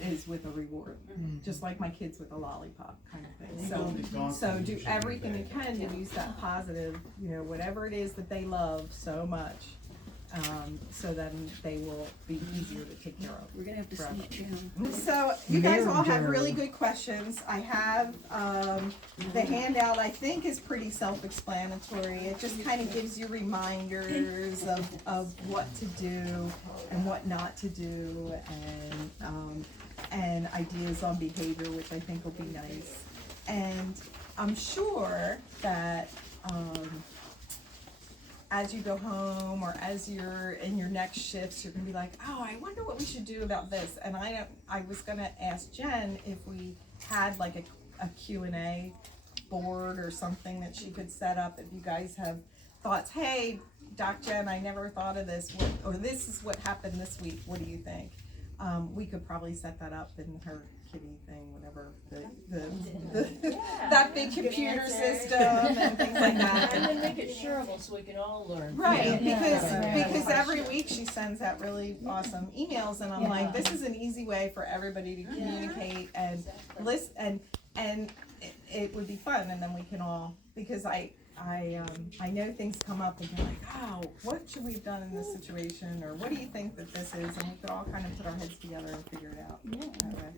is with a reward, just like my kids with a lollipop kind of thing. So do everything you can to use that positive, whatever it is that they love so much, so then they will be easier to take care of. We're gonna have to forever. see Jenn. So you guys all have really good questions. I have the handout, I think, is pretty self-explanatory. It just kind of gives you reminders of what to do and what not to do, and ideas on behavior, which I think will be nice. And I'm sure that as you go home or as you're in your next shifts, you're gonna be like, oh, I wonder what we should do about this. And I was gonna ask Jen if we had like a Q&A board or something that she could set up if you guys have thoughts. Hey, Doc Jen, I never thought of this, or this is what happened this week, what do you think? We could probably set that up in her kitty thing, whatever, that big computer system and things like that. And then make it shareable so we can all learn. Right, Yeah. because every week she sends out really awesome emails, and I'm like, this is an easy way for everybody to communicate and listen, and it would be fun, and then we can all, because I know things come up and you're like, oh, what should we have done in this situation, or what do you think that this is, and we could all kind of put our heads together and figure it out. That way.